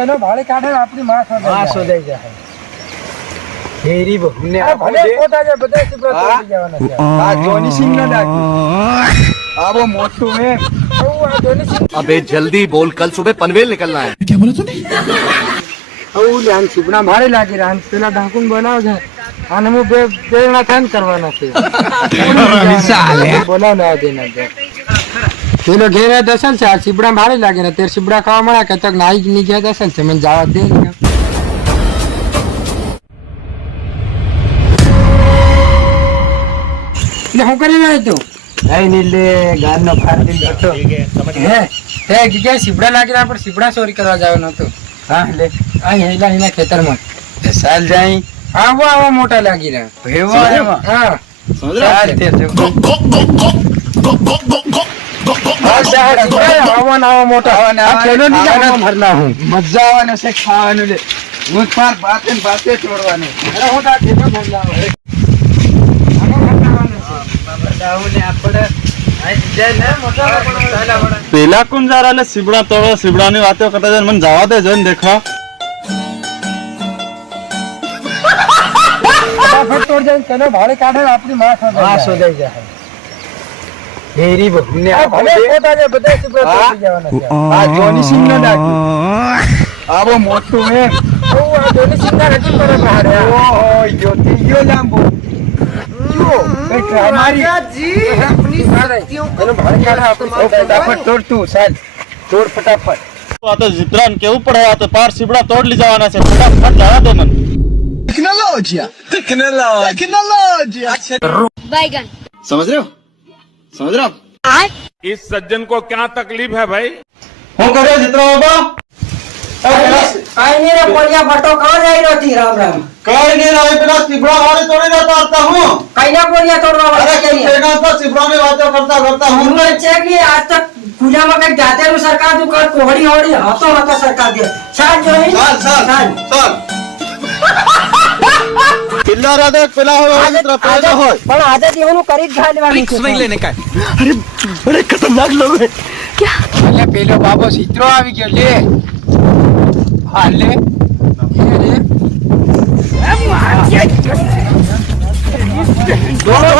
चलो भाड़े काढे अपनी मां शोधाई जाए हेरी बहुने भले फोटा जे बधाई सिब्रो તોડી જવાના છે આ જોની સિંહ ના ડાકી આવો મોટું હે આ જોની સિંહ अबे जल्दी बोल कल सुबह पनवेल निकलना है क्या बोला तूने લ્યાન સુપના ભારે લાગી રહ્યા પેલા ઢાંકુન બનાવ છે અને હું બે બેના થાન કરવાના છે બોલાવ ના દેના દે પેલો ઘેરે દસલ છે આ સીબડા ભારે લાગે ને તેર સીબડા ખાવા મળ્યા કે તક નાઈ ની ગયા દસલ છે મને જવા દે ને હું કરી રહ્યો તું નહીં નીલે ગાન નો ફાડી હતો હે કે સીબડા લાગી રહ્યા પણ સીબડા ચોરી કરવા જવાનો હતો હા લે આ હેલા એના ખેતરમાં સાલ જાય આવો મોટા લાગી રહ્યા હા મજા આવવાનો છે ખાવાનું લે હું બાતે છોડવાનું પેલા કોણ જરા લે સીબડા તોડો સીબડા ની વાતો કરતા જાય મને જવા દે જોઈને દેખા તોડ જાય ચલો ભાડે કાઢે આપણી માં શોધાઈ જાય હેરી बहुने ભલે ફોટા જે બધાઈ સિબ્રો તોડી જવાના છે આ જોની સિંહ ના ડાકી આવો મોટું હે આ જોની સિંહ ના રજી પર ભાડે ઓહો યો લાંબો हमारी अपनी चलो भाड़े काढ़ा अपनी फटाफट तोड़ तू साल तोड़ फटाफट આ તો જીબ્રાન કેવું પડે આ તો પાર સીબડા તોડ લી જવાના છે ફટાફટ જવા દો મને टेक्नोलॉजी बैगन समझ रहे हो आज इस सज्जन को क्या तकलीफ है भाई હું કરે જીબ્રા બાબા आई नहीं रे पोलिया फटो कहां जाई रही राम राम કઈ નહીં રહે પેલા સીબડા વાળે તોડી દેતા હતા હું कईना पोलिया तोड़वा वाला અરે તેના તો સીબડા ની વાતો કરતા કરતા હું हमने चेक कि आज तक पूजा में कहीं जाते रहो सरकार तू कर कोहड़ी होड़ी हाथों सरकार दे साल जो है ચાલ પિલ્લા રાધે પેલા હોય જીબ્રા પેલા હોય પણ આજે દીવનું કરી જ ઘાલવાનું છે लेने का બડે ખતરનાક લોગ હે એટલે પેલો બાબો સિત્રો આવી ગયો લે હા લે દોડો